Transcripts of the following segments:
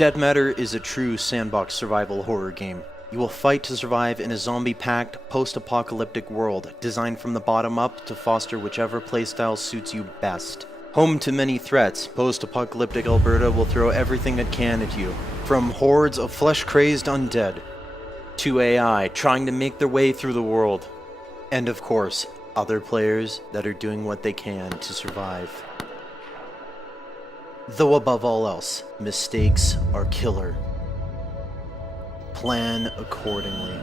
Dead Matter is a true sandbox survival horror game. You will fight to survive in a zombie-packed, post-apocalyptic world, designed from the bottom up to foster whichever playstyle suits you best. Home to many threats, post-apocalyptic Alberta will throw everything it can at you, from hordes of flesh-crazed undead, to AI trying to make their way through the world, and of course, other players that are doing what they can to survive. Though above all else, mistakes are killer. Plan accordingly.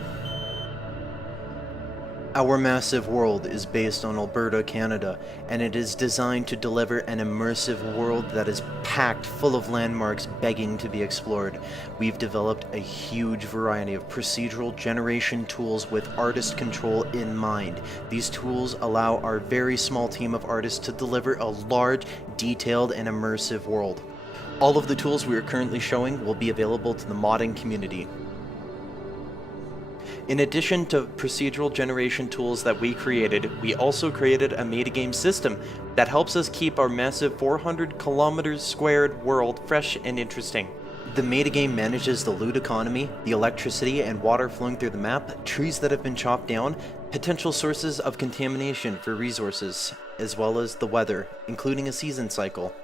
Our massive world is based on Alberta, Canada, and it is designed to deliver an immersive world that is packed full of landmarks begging to be explored. We've developed a huge variety of procedural generation tools with artist control in mind. These tools allow our very small team of artists to deliver a large, detailed, and immersive world. All of the tools we are currently showing will be available to the modding community. In addition to procedural generation tools that we created, we also created a metagame system that helps us keep our massive 400 kilometers squared world fresh and interesting. The metagame manages the loot economy, the electricity and water flowing through the map, trees that have been chopped down, potential sources of contamination for resources, as well as the weather, including a season cycle.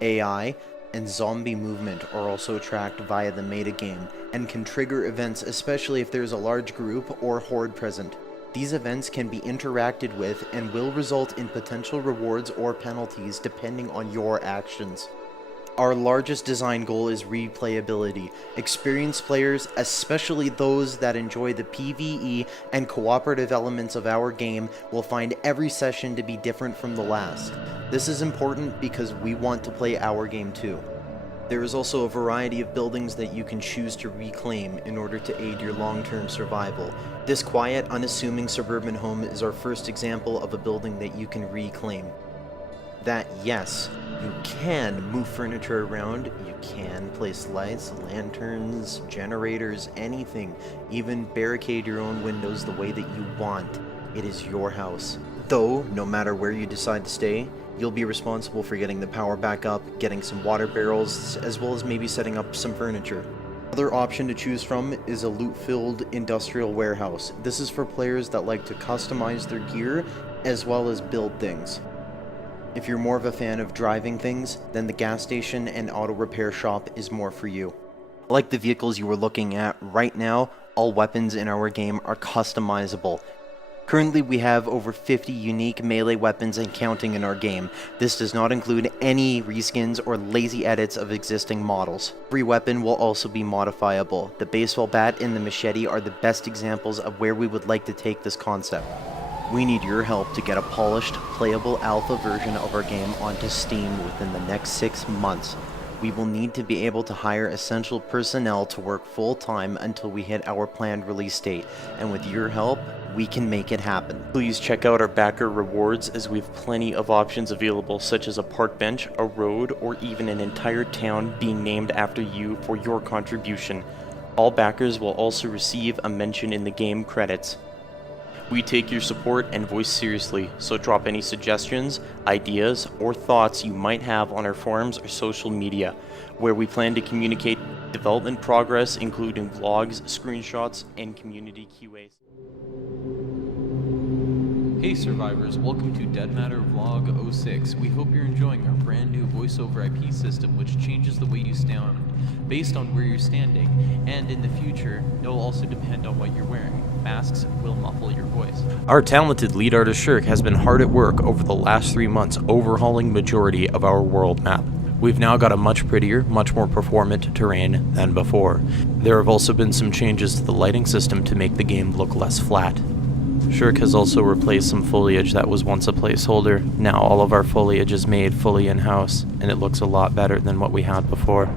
AI and zombie movement are also tracked via the metagame and can trigger events, especially if there's a large group or horde present. These events can be interacted with and will result in potential rewards or penalties depending on your actions. Our largest design goal is replayability. Experienced players, especially those that enjoy the PvE and cooperative elements of our game, will find every session to be different from the last. This is important because we want to play our game too. There is also a variety of buildings that you can choose to reclaim in order to aid your long-term survival. This quiet, unassuming suburban home is our first example of a building that you can reclaim. That, yes, you can move furniture around, you can place lights, lanterns, generators, anything, even barricade your own windows the way that you want. It is your house. Though, no matter where you decide to stay, you'll be responsible for getting the power back up, getting some water barrels, as well as maybe setting up some furniture. Another option to choose from is a loot-filled industrial warehouse. This is for players that like to customize their gear, as well as build things. If you're more of a fan of driving things, then the gas station and auto repair shop is more for you. Like the vehicles you were looking at right now, all weapons in our game are customizable. Currently we have over 50 unique melee weapons and counting in our game. This does not include any reskins or lazy edits of existing models. Every weapon will also be modifiable. The baseball bat and the machete are the best examples of where we would like to take this concept. We need your help to get a polished, playable alpha version of our game onto Steam within the next 6 months. We will need to be able to hire essential personnel to work full-time until we hit our planned release date, and with your help, we can make it happen. Please check out our backer rewards, as we have plenty of options available, such as a park bench, a road, or even an entire town being named after you for your contribution. All backers will also receive a mention in the game credits. We take your support and voice seriously, so drop any suggestions, ideas, or thoughts you might have on our forums or social media, where we plan to communicate development progress, including vlogs, screenshots, and community QAs. Hey survivors, welcome to Dead Matter Vlog 06. We hope you're enjoying our brand new voice over IP system, which changes the way you sound based on where you're standing, and in the future, it'll also depend on what you're wearing. Masks will muffle your voice. Our talented lead artist Shirk has been hard at work over the last 3 months overhauling majority of our world map. We've now got a much prettier, much more performant terrain than before. There have also been some changes to the lighting system to make the game look less flat. Shirk has also replaced some foliage that was once a placeholder. Now all of our foliage is made fully in-house, and it looks a lot better than what we had before.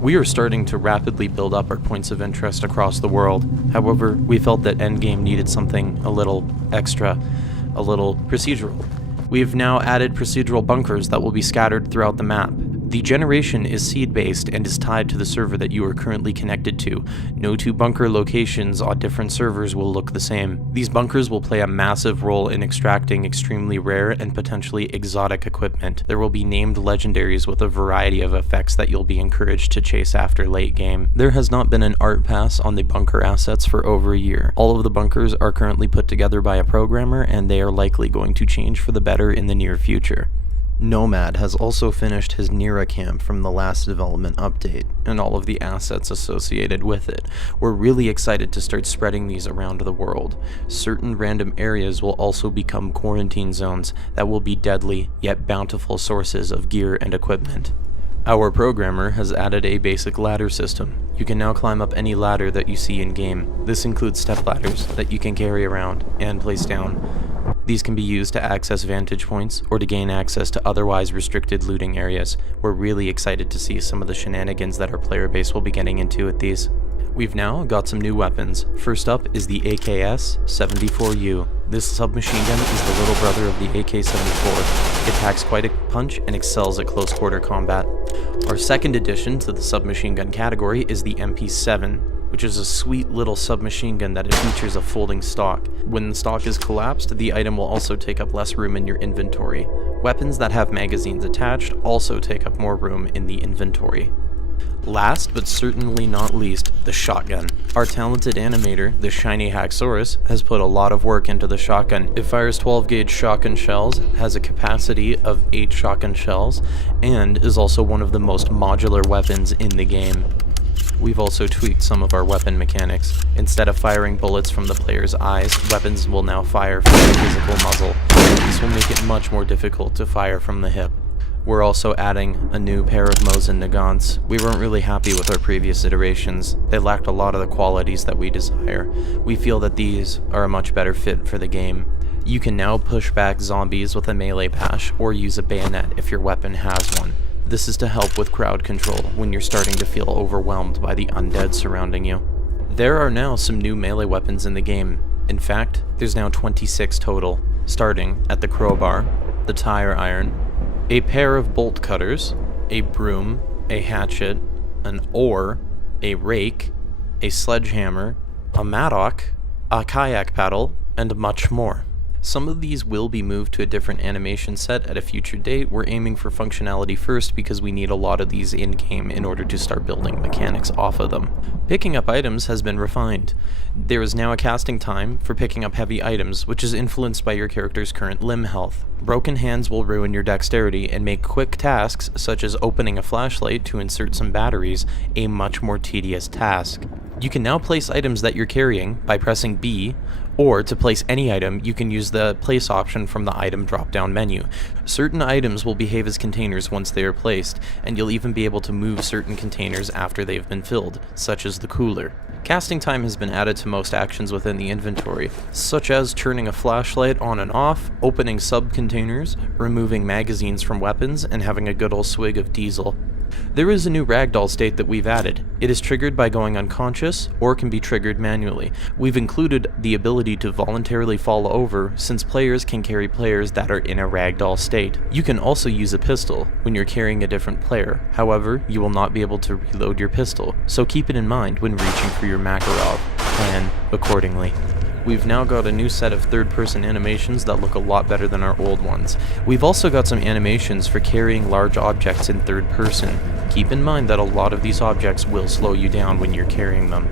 We are starting to rapidly build up our points of interest across the world. However, we felt that Endgame needed something a little extra, a little procedural. We've now added procedural bunkers that will be scattered throughout the map. The generation is seed-based and is tied to the server that you are currently connected to. No two bunker locations on different servers will look the same. These bunkers will play a massive role in extracting extremely rare and potentially exotic equipment. There will be named legendaries with a variety of effects that you'll be encouraged to chase after late game. There has not been an art pass on the bunker assets for over a year. All of the bunkers are currently put together by a programmer, and they are likely going to change for the better in the near future. Nomad has also finished his Nira camp from the last development update, and all of the assets associated with it. We're really excited to start spreading these around the world. Certain random areas will also become quarantine zones that will be deadly yet bountiful sources of gear and equipment. Our programmer has added a basic ladder system. You can now climb up any ladder that you see in-game. This includes step ladders that you can carry around and place down. These can be used to access vantage points or to gain access to otherwise restricted looting areas. We're really excited to see some of the shenanigans that our player base will be getting into with these. We've now got some new weapons. First up is the AKS-74U. This submachine gun is the little brother of the AK-74. It packs quite a punch and excels at close quarter combat. Our second addition to the submachine gun category is the MP7, which is a sweet little submachine gun that features a folding stock. When the stock is collapsed, the item will also take up less room in your inventory. Weapons that have magazines attached also take up more room in the inventory. Last but certainly not least, the shotgun. Our talented animator, the Shiny Haxorus, has put a lot of work into the shotgun. It fires 12 gauge shotgun shells, has a capacity of 8 shotgun shells, and is also one of the most modular weapons in the game. We've also tweaked some of our weapon mechanics. Instead of firing bullets from the player's eyes, weapons will now fire from the physical muzzle. This will make it much more difficult to fire from the hip. We're also adding a new pair of Mosin Nagants. We weren't really happy with our previous iterations. They lacked a lot of the qualities that we desire. We feel that these are a much better fit for the game. You can now push back zombies with a melee pash or use a bayonet if your weapon has one. This is to help with crowd control when you're starting to feel overwhelmed by the undead surrounding you. There are now some new melee weapons in the game. In fact, there's now 26 total, starting at the crowbar, the tire iron, a pair of bolt cutters, a broom, a hatchet, an oar, a rake, a sledgehammer, a mattock, a kayak paddle, and much more. Some of these will be moved to a different animation set at a future date. We're aiming for functionality first because we need a lot of these in-game in order to start building mechanics off of them. Picking up items has been refined. There is now a casting time for picking up heavy items, which is influenced by your character's current limb health. Broken hands will ruin your dexterity and make quick tasks, such as opening a flashlight to insert some batteries, a much more tedious task. You can now place items that you're carrying by pressing B, or to place any item, you can use the place option from the item drop-down menu. Certain items will behave as containers once they are placed, and you'll even be able to move certain containers after they've been filled, such as the cooler. Casting time has been added to most actions within the inventory, such as turning a flashlight on and off, opening sub-containers, removing magazines from weapons, and having a good old swig of diesel. There is a new ragdoll state that we've added. It is triggered by going unconscious, or can be triggered manually. We've included the ability to voluntarily fall over, since players can carry players that are in a ragdoll state. You can also use a pistol when you're carrying a different player. However, you will not be able to reload your pistol, so keep it in mind when reaching for your Makarov. Plan accordingly. We've now got a new set of third-person animations that look a lot better than our old ones. We've also got some animations for carrying large objects in third person. Keep in mind that a lot of these objects will slow you down when you're carrying them.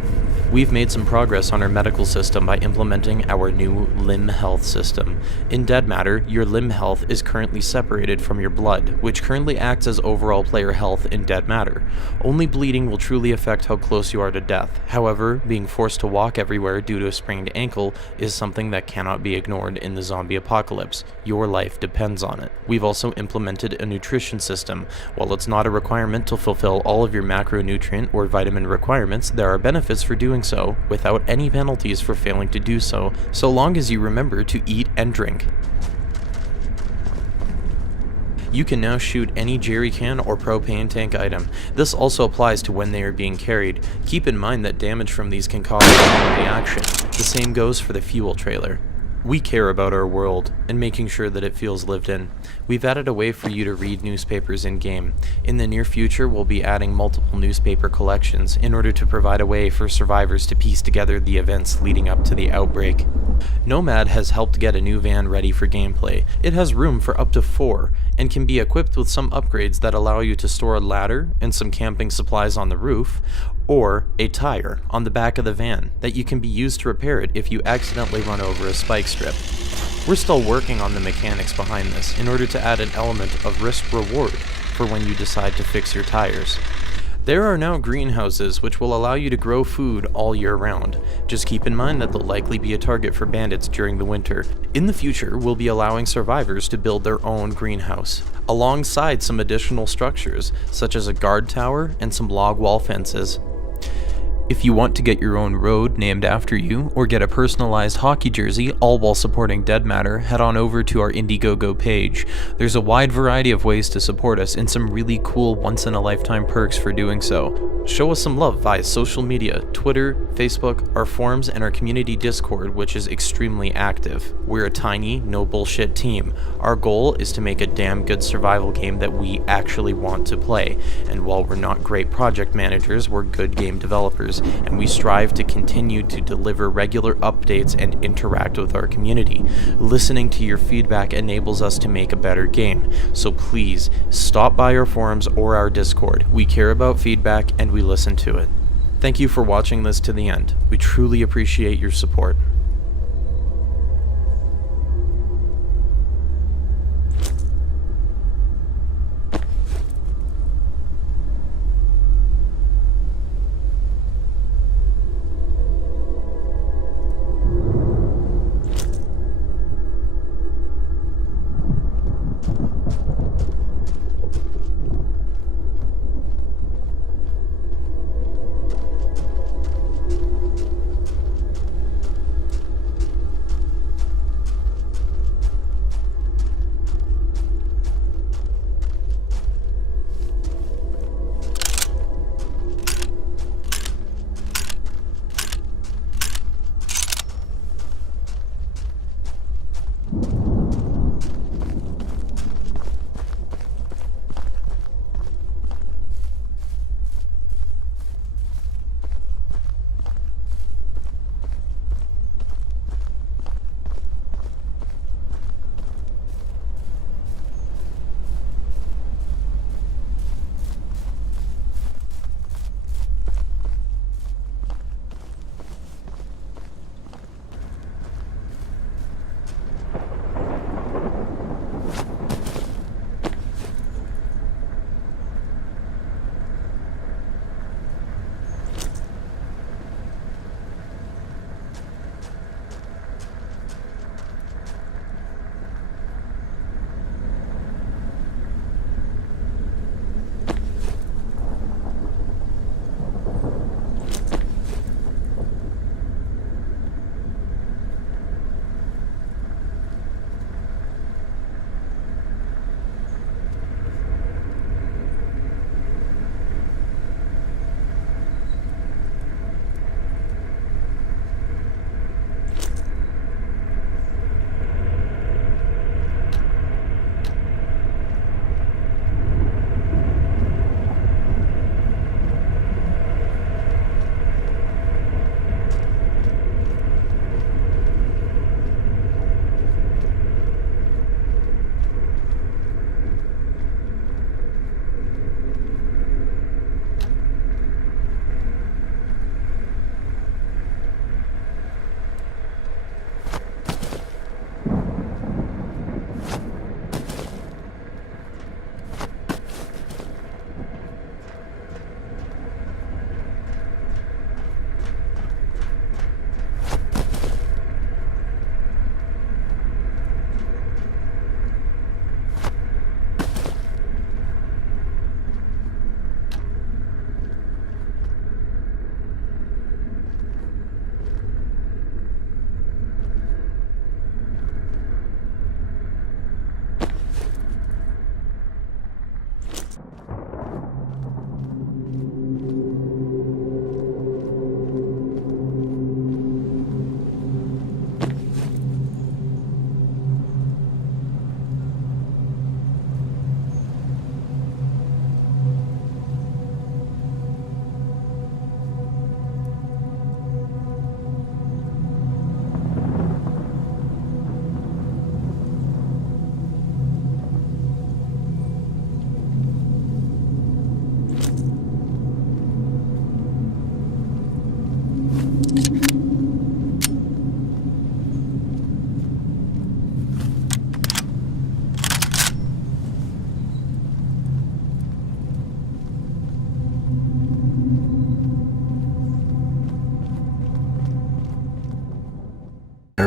We've made some progress on our medical system by implementing our new limb health system. In Dead Matter, your limb health is currently separated from your blood, which currently acts as overall player health in Dead Matter. Only bleeding will truly affect how close you are to death. However, being forced to walk everywhere due to a sprained ankle is something that cannot be ignored in the zombie apocalypse. Your life depends on it. We've also implemented a nutrition system. While it's not a requirement to fulfill all of your macronutrient or vitamin requirements, there are benefits for doing so without any penalties for failing to do so long as you remember to eat and drink. You can now shoot any jerry can or propane tank item. This also applies to when they are being carried. Keep in mind that damage from these can cause a chain reaction. The same goes for the fuel trailer. We care about our world and making sure that it feels lived in. We've added a way for you to read newspapers in-game. In the near future, we'll be adding multiple newspaper collections in order to provide a way for survivors to piece together the events leading up to the outbreak. Nomad has helped get a new van ready for gameplay. It has room for up to 4 and can be equipped with some upgrades that allow you to store a ladder and some camping supplies on the roof, or a tire on the back of the van that you can be used to repair it if you accidentally run over a spike strip. We're still working on the mechanics behind this in order to add an element of risk-reward for when you decide to fix your tires. There are now greenhouses which will allow you to grow food all year round. Just keep in mind that they'll likely be a target for bandits during the winter. In the future, we'll be allowing survivors to build their own greenhouse, alongside some additional structures, such as a guard tower and some log wall fences. If you want to get your own road named after you, or get a personalized hockey jersey, all while supporting Dead Matter, head on over to our Indiegogo page. There's a wide variety of ways to support us and some really cool once-in-a-lifetime perks for doing so. Show us some love via social media, Twitter, Facebook, our forums, and our community Discord, which is extremely active. We're a tiny, no bullshit team. Our goal is to make a damn good survival game that we actually want to play, and while we're not great project managers, we're good game developers, and we strive to continue to deliver regular updates and interact with our community. Listening to your feedback enables us to make a better game, so please stop by our forums or our Discord. We care about feedback and we listen to it. Thank you for watching this to the end. We truly appreciate your support.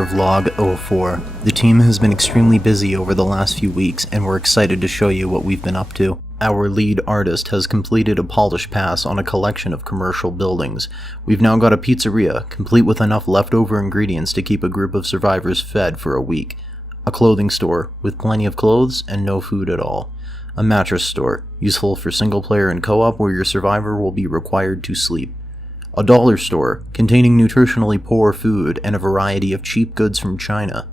Vlog 04. The team has been extremely busy over the last few weeks, and we're excited to show you what we've been up to. Our lead artist has completed a polish pass on a collection of commercial buildings. We've now got a pizzeria, complete with enough leftover ingredients to keep a group of survivors fed for a week. A clothing store, with plenty of clothes and no food at all. A mattress store, useful for single player and co-op where your survivor will be required to sleep. A dollar store, containing nutritionally poor food and a variety of cheap goods from China.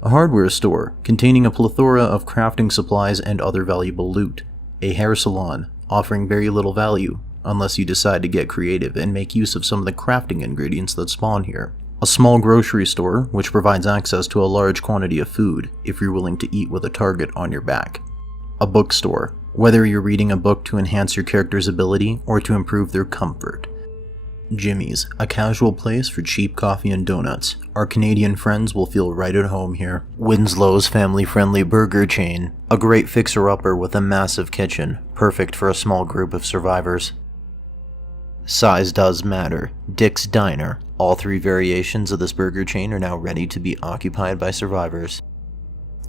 A hardware store, containing a plethora of crafting supplies and other valuable loot. A hair salon, offering very little value, unless you decide to get creative and make use of some of the crafting ingredients that spawn here. A small grocery store, which provides access to a large quantity of food, if you're willing to eat with a target on your back. A bookstore, whether you're reading a book to enhance your character's ability or to improve their comfort. Jimmy's, a casual place for cheap coffee and donuts. Our Canadian friends will feel right at home here. Winslow's family-friendly burger chain, a great fixer-upper with a massive kitchen, perfect for a small group of survivors. Size does matter. Dick's Diner. All three variations of this burger chain are now ready to be occupied by survivors.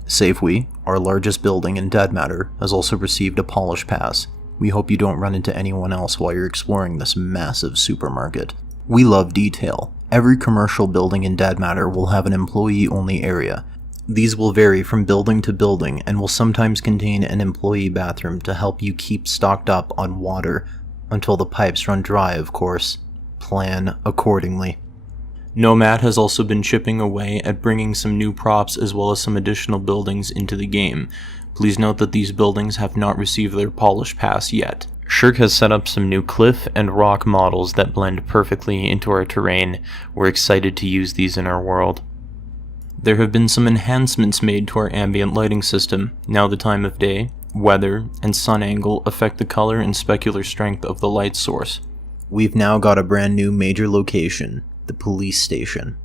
Safeway, our largest building in Dead Matter, has also received a polish pass. We hope you don't run into anyone else while you're exploring this massive supermarket. We love detail. Every commercial building in Dead Matter will have an employee-only area. These will vary from building to building and will sometimes contain an employee bathroom to help you keep stocked up on water, until the pipes run dry, of course. Plan accordingly. Nomad has also been chipping away at bringing some new props as well as some additional buildings into the game. Please note that these buildings have not received their polish pass yet. Shirk has set up some new cliff and rock models that blend perfectly into our terrain. We're excited to use these in our world. There have been some enhancements made to our ambient lighting system. Now the time of day, weather, and sun angle affect the color and specular strength of the light source. We've now got a brand new major location, the police station.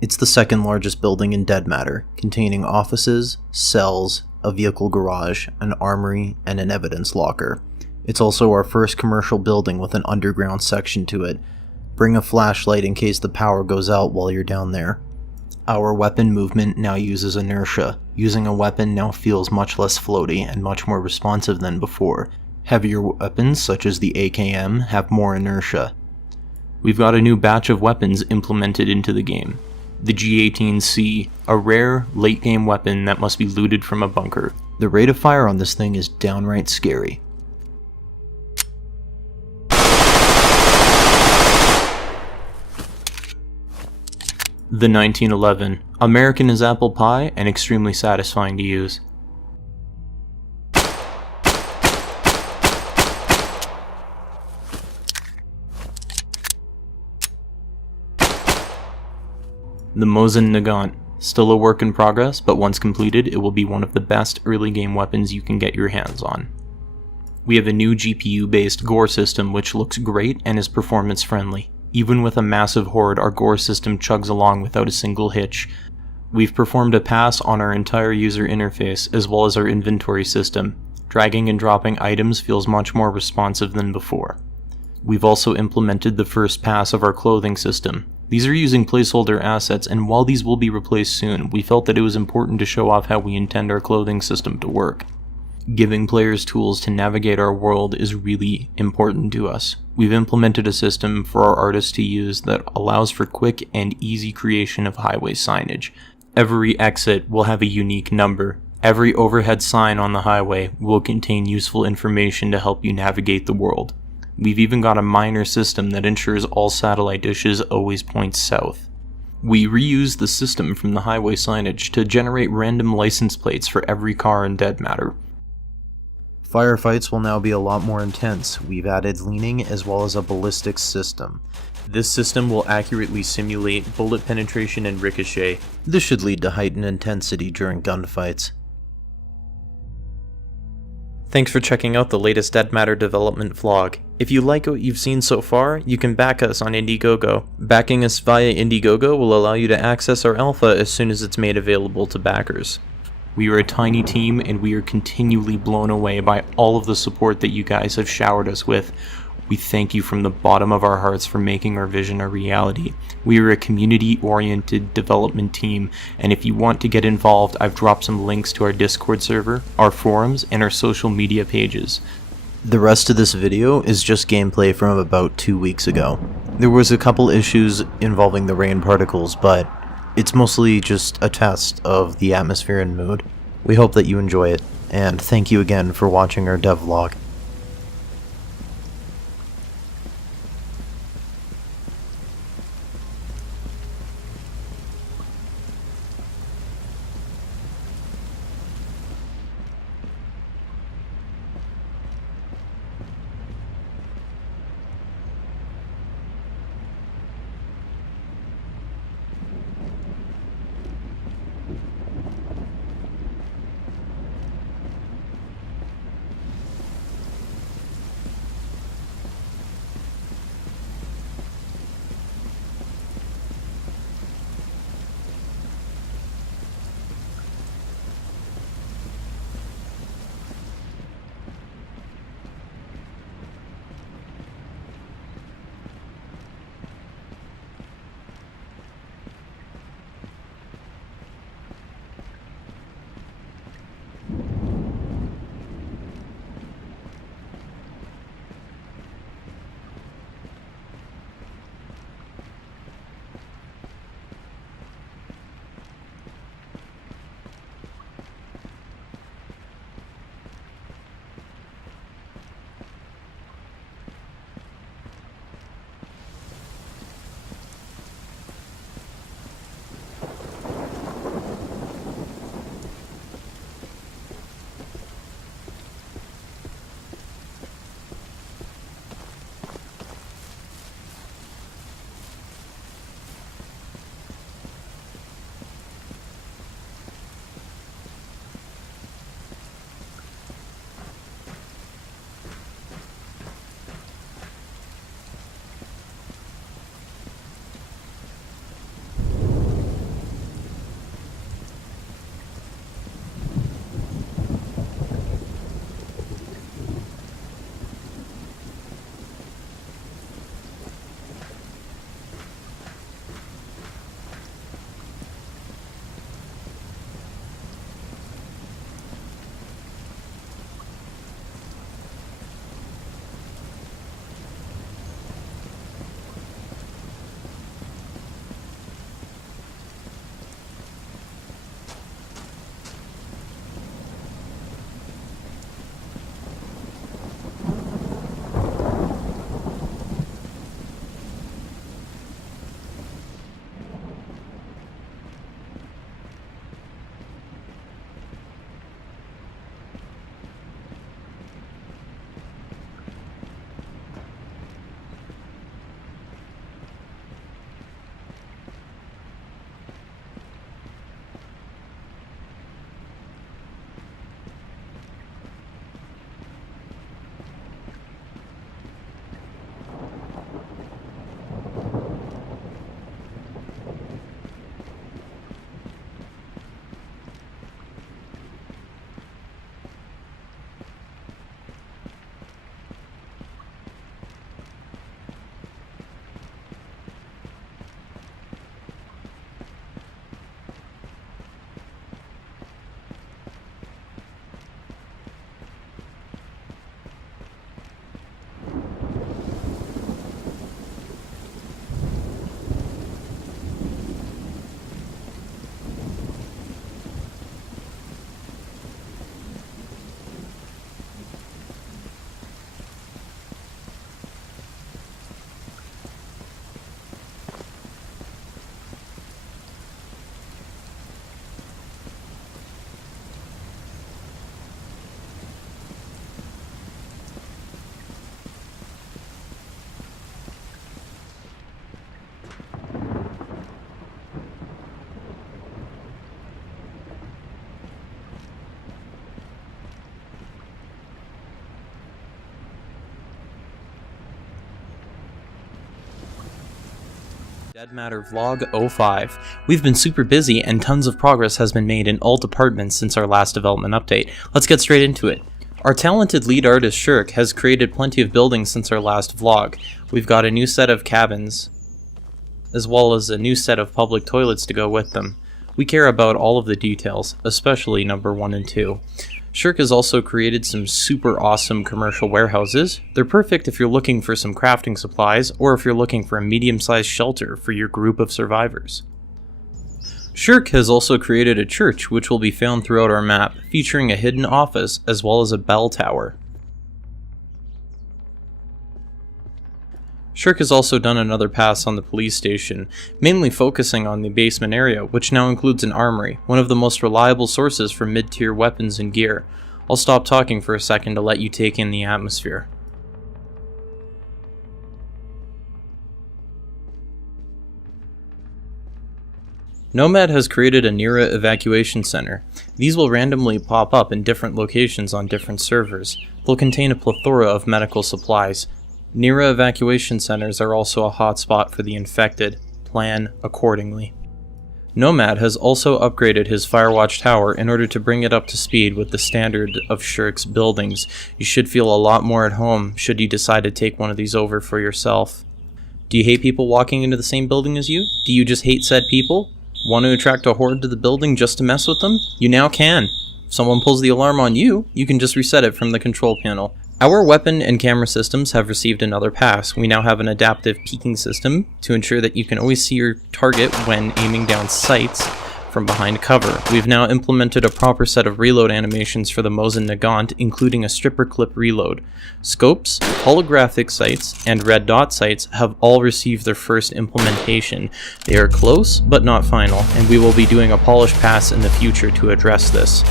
It's the second largest building in Dead Matter, containing offices, cells, a vehicle garage, an armory, and an evidence locker. It's also our first commercial building with an underground section to it. Bring a flashlight in case the power goes out while you're down there. Our weapon movement now uses inertia. Using a weapon now feels much less floaty and much more responsive than before. Heavier weapons, such as the AKM, have more inertia. We've got a new batch of weapons implemented into the game. The G18C, a rare, late-game weapon that must be looted from a bunker. The rate of fire on this thing is downright scary. The 1911, American as apple pie and extremely satisfying to use. The Mosin Nagant, still a work in progress, but once completed it will be one of the best early game weapons you can get your hands on. We have a new GPU based gore system which looks great and is performance friendly. Even with a massive horde, our gore system chugs along without a single hitch. We've performed a pass on our entire user interface as well as our inventory system. Dragging and dropping items feels much more responsive than before. We've also implemented the first pass of our clothing system. These are using placeholder assets, and while these will be replaced soon, we felt that it was important to show off how we intend our clothing system to work. Giving players tools to navigate our world is really important to us. We've implemented a system for our artists to use that allows for quick and easy creation of highway signage. Every exit will have a unique number. Every overhead sign on the highway will contain useful information to help you navigate the world. We've even got a miner system that ensures all satellite dishes always point south. We reuse the system from the highway signage to generate random license plates for every car in Dead Matter. Firefights will now be a lot more intense. We've added leaning as well as a ballistics system. This system will accurately simulate bullet penetration and ricochet. This should lead to heightened intensity during gunfights. Thanks for checking out the latest Dead Matter development vlog. If you like what you've seen so far, you can back us on Indiegogo. Backing us via Indiegogo will allow you to access our alpha as soon as it's made available to backers. We are a tiny team and we are continually blown away by all of the support that you guys have showered us with. We thank you from the bottom of our hearts for making our vision a reality. We are a community-oriented development team, and if you want to get involved, I've dropped some links to our Discord server, our forums, and our social media pages. The rest of this video is just gameplay from about 2 weeks ago. There was a couple issues involving the rain particles, but it's mostly just a test of the atmosphere and mood. We hope that you enjoy it, and thank you again for watching our devlog. Dead Matter Vlog 05. We've been super busy and tons of progress has been made in all departments since our last development update. Let's get straight into it. Our talented lead artist Shirk has created plenty of buildings since our last vlog. We've got a new set of cabins, as well as a new set of public toilets to go with them. We care about all of the details, especially number 1 and 2. Shirk has also created some super awesome commercial warehouses. They're perfect if you're looking for some crafting supplies, or if you're looking for a medium-sized shelter for your group of survivors. Shirk has also created a church which will be found throughout our map, featuring a hidden office as well as a bell tower. Shirk has also done another pass on the police station, mainly focusing on the basement area, which now includes an armory, one of the most reliable sources for mid-tier weapons and gear. I'll stop talking for a second to let you take in the atmosphere. Nomad has created a Nira evacuation center. These will randomly pop up in different locations on different servers. They'll contain a plethora of medical supplies. Nira evacuation centers are also a hotspot for the infected. Plan accordingly. Nomad has also upgraded his Firewatch tower in order to bring it up to speed with the standard of Shirk's buildings. You should feel a lot more at home should you decide to take one of these over for yourself. Do you hate people walking into the same building as you? Do you just hate said people? Want to attract a horde to the building just to mess with them? You now can. If someone pulls the alarm on you, you can just reset it from the control panel. Our weapon and camera systems have received another pass. We now have an adaptive peeking system to ensure that you can always see your target when aiming down sights from behind cover. We've now implemented a proper set of reload animations for the Mosin Nagant, including a stripper clip reload. Scopes, holographic sights, and red dot sights have all received their first implementation. They are close, but not final, and we will be doing a polish pass in the future to address this.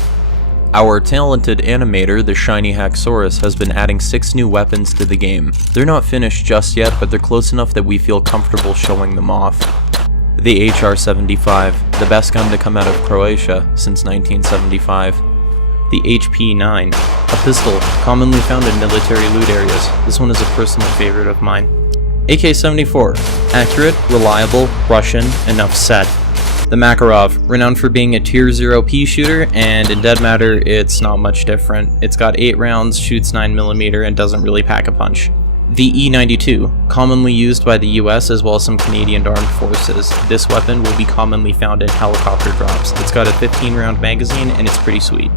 Our talented animator, the Shiny Haxorus, has been adding 6 new weapons to the game. They're not finished just yet, but they're close enough that we feel comfortable showing them off. The HR-75, the best gun to come out of Croatia since 1975. The HP-9, a pistol commonly found in military loot areas. This one is a personal favorite of mine. AK-74, accurate, reliable, Russian, enough said. The Makarov, renowned for being a tier 0 pea shooter, and in Dead Matter, it's not much different. It's got 8 rounds, shoots 9mm, and doesn't really pack a punch. The E92, commonly used by the US as well as some Canadian armed forces. This weapon will be commonly found in helicopter drops. It's got a 15-round magazine, and it's pretty sweet.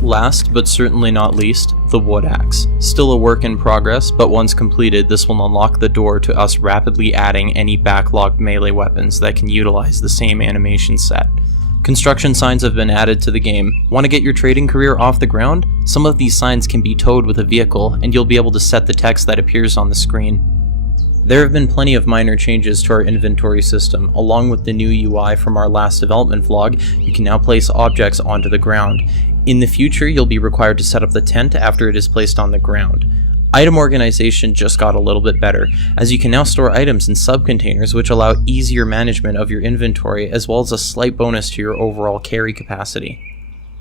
Last, but certainly not least, the Wood Axe. Still a work in progress, but once completed, this will unlock the door to us rapidly adding any backlogged melee weapons that can utilize the same animation set. Construction signs have been added to the game. Want to get your trading career off the ground? Some of these signs can be towed with a vehicle, and you'll be able to set the text that appears on the screen. There have been plenty of minor changes to our inventory system. Along with the new UI from our last development vlog, you can now place objects onto the ground. In the future, you'll be required to set up the tent after it is placed on the ground. Item organization just got a little bit better, as you can now store items in subcontainers which allow easier management of your inventory as well as a slight bonus to your overall carry capacity.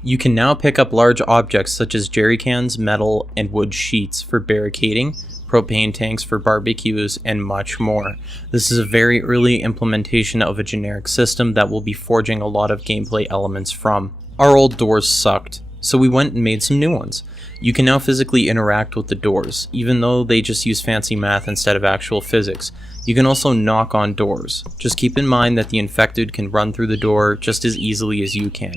You can now pick up large objects such as jerry cans, metal, and wood sheets for barricading, propane tanks for barbecues, and much more. This is a very early implementation of a generic system that we'll be forging a lot of gameplay elements from. Our old doors sucked, so we went and made some new ones. You can now physically interact with the doors, even though they just use fancy math instead of actual physics. You can also knock on doors. Just keep in mind that the infected can run through the door just as easily as you can.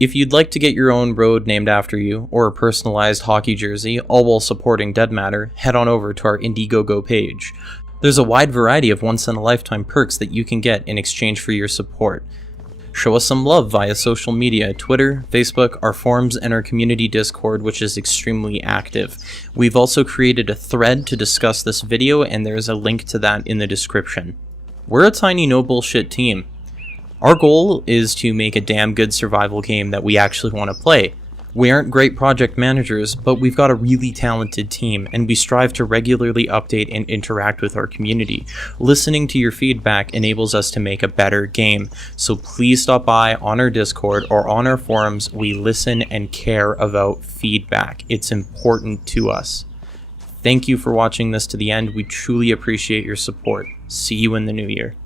If you'd like to get your own road named after you, or a personalized hockey jersey, all while supporting Dead Matter, head on over to our Indiegogo page. There's a wide variety of once-in-a-lifetime perks that you can get in exchange for your support. Show us some love via social media, Twitter, Facebook, our forums, and our community Discord, which is extremely active. We've also created a thread to discuss this video, and there's a link to that in the description. We're a tiny no bullshit team. Our goal is to make a damn good survival game that we actually want to play. We aren't great project managers, but we've got a really talented team, and we strive to regularly update and interact with our community. Listening to your feedback enables us to make a better game, so please stop by on our Discord or on our forums. We listen and care about feedback. It's important to us. Thank you for watching this to the end. We truly appreciate your support. See you in the new year.